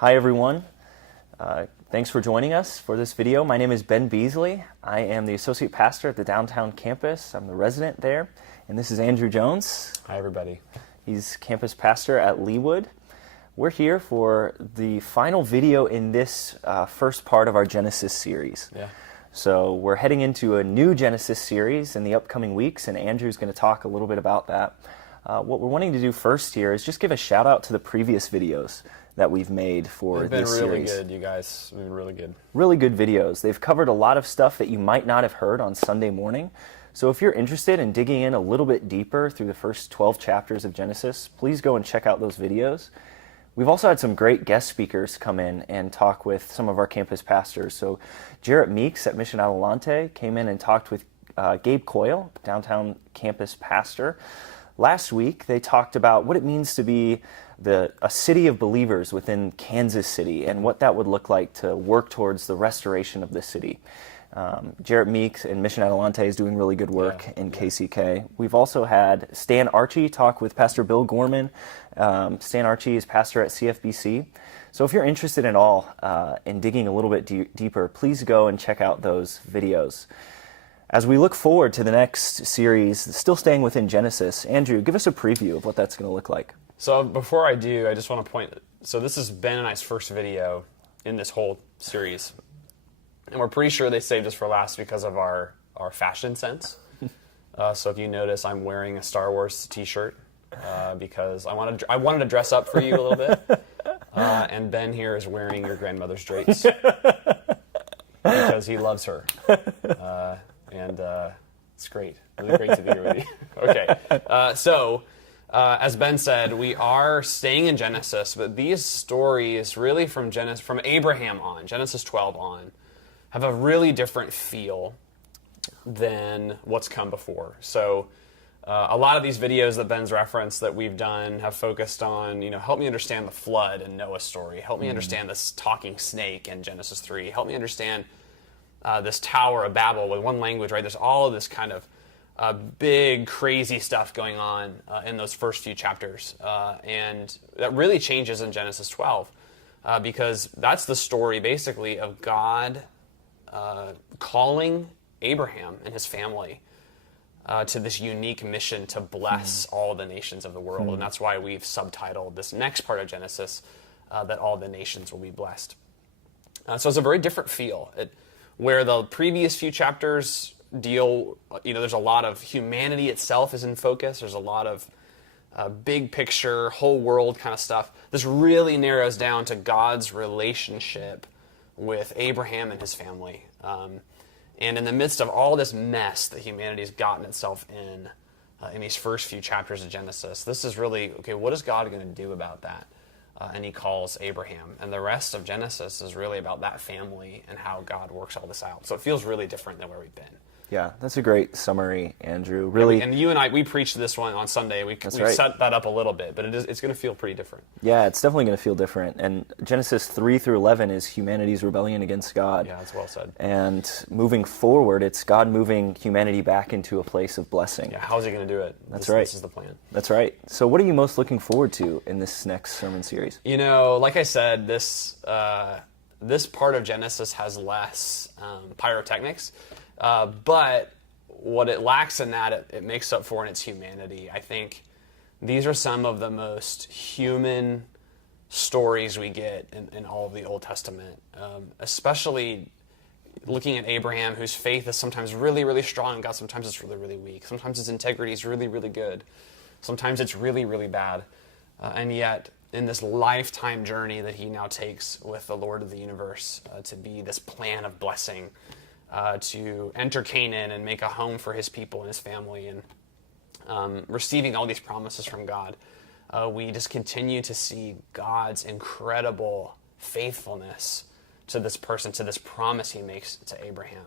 Hi everyone. Thanks for joining us for this video. My name is Ben Beasley. I am the associate pastor at the downtown campus. I'm the resident there. And this is Andrew Jones. Hi everybody. He's campus pastor at Leawood. We're here for the final video in this first part of our Genesis series. Yeah. So we're heading into a new Genesis series in the upcoming weeks, and Andrew's going to talk a little bit about that. What we're wanting to do first here is just give a shout out to the previous videos that we've made for this series. They've been really good, you guys. They've been really good. Really good videos. They've covered a lot of stuff that you might not have heard on Sunday morning. So if you're interested in digging in a little bit deeper through the first 12 chapters of Genesis, please go and check out those videos. We've also had some great guest speakers come in and talk with some of our campus pastors. So Jarrett Meeks at Mission Adelante came in and talked with Gabe Coyle, downtown campus pastor. Last week, they talked about what it means to be a city of believers within Kansas City and what that would look like to work towards the restoration of the city. Jarrett Meeks and Mission Adelante is doing really good work in KCK. We've also had Stan Archie talk with Pastor Bill Gorman. Stan Archie is pastor at CFBC. So if you're interested at all in digging a little bit deeper, please go and check out those videos. As we look forward to the next series, still staying within Genesis, Andrew, give us a preview of what that's going to look like. So before I do, I just want to point, so this is Ben and I's first video in this whole series. And we're pretty sure they saved us for last because of our fashion sense. So if you notice, I'm wearing a Star Wars t-shirt because I wanted to dress up for you a little bit. And Ben here is wearing your grandmother's drapes because he loves her. And it's great. Really great to be here with you. Okay. So, as Ben said, we are staying in Genesis, but these stories really from Abraham on, Genesis 12 on, have a really different feel than what's come before. So, a lot of these videos that Ben's referenced that we've done have focused on, help me understand the flood in Noah's story. Help me understand this talking snake in Genesis 3. Help me understand this Tower of Babel with one language, right? There's all of this kind of big, crazy stuff going on in those first few chapters. And that really changes in Genesis 12 because that's the story, basically, of God calling Abraham and his family to this unique mission to bless all the nations of the world. And that's why we've subtitled this next part of Genesis that all the nations will be blessed. So it's a very different feel. Where the previous few chapters deal, there's a lot of humanity itself is in focus. There's a lot of big picture, whole world kind of stuff. This really narrows down to God's relationship with Abraham and his family. And in the midst of all this mess that humanity's gotten itself in these first few chapters of Genesis, this is really, okay, what is God going to do about that? And he calls Abraham. And the rest of Genesis is really about that family and how God works all this out. So it feels really different than where we've been. Yeah, that's a great summary, Andrew. Really, and you and I, we preached this one on Sunday. We set that up a little bit, but it's going to feel pretty different. Yeah, it's definitely going to feel different. And Genesis 3 through 11 is humanity's rebellion against God. Yeah, that's well said. And moving forward, it's God moving humanity back into a place of blessing. Yeah, how's he going to do it? That's right. This is the plan. That's right. So what are you most looking forward to in this next sermon series? Like I said, this part of Genesis has less pyrotechnics, but what it lacks in that, it makes up for in its humanity. I think these are some of the most human stories we get in all of the Old Testament, especially looking at Abraham, whose faith is sometimes really, really strong, and God sometimes it's really, really weak. Sometimes his integrity is really, really good. Sometimes it's really, really bad. And yet, in this lifetime journey that he now takes with the Lord of the universe to be this plan of blessing, to enter Canaan and make a home for his people and his family, and receiving all these promises from God, we just continue to see God's incredible faithfulness to this person, to this promise he makes to Abraham,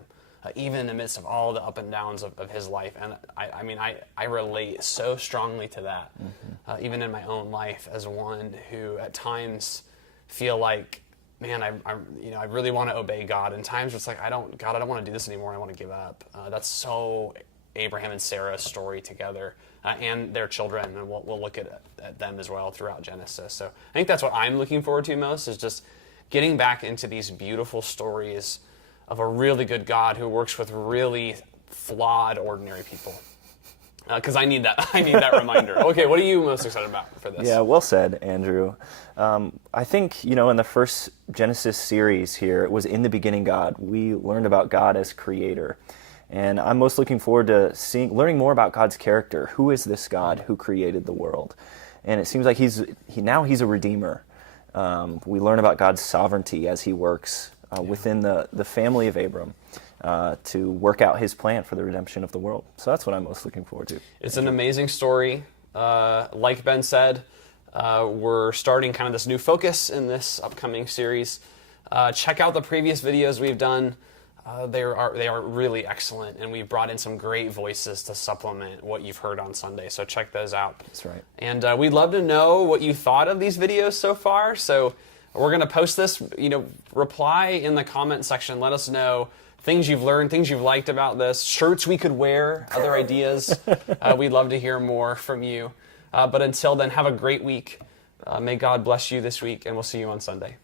even in the midst of all the up and downs of his life. And I relate so strongly to that, even in my own life as one who at times feel like, man, I really want to obey God. And times it's like, God, I don't want to do this anymore. I want to give up. That's so Abraham and Sarah's story together and their children, and we'll look at them as well throughout Genesis. So I think that's what I'm looking forward to most, is just getting back into these beautiful stories of a really good God who works with really flawed, ordinary people. Because I need that. I need that reminder. Okay, what are you most excited about for this? Yeah, well said, Andrew. I think, in the first Genesis series here, it was in the beginning God. We learned about God as creator. And I'm most looking forward to learning more about God's character. Who is this God who created the world? And it seems like he's a redeemer. We learn about God's sovereignty as he works within the family of Abram. To work out his plan for the redemption of the world. So that's what I'm most looking forward to. It's an amazing story. Like Ben said, we're starting kind of this new focus in this upcoming series. Check out the previous videos we've done. They are really excellent, and we've brought in some great voices to supplement what you've heard on Sunday. So check those out. That's right. And we'd love to know what you thought of these videos so far. So we're going to post this. Reply in the comment section. Let us know things you've learned, things you've liked about this, shirts we could wear, other ideas. We'd love to hear more from you. But until then, have a great week. May God bless you this week, and we'll see you on Sunday.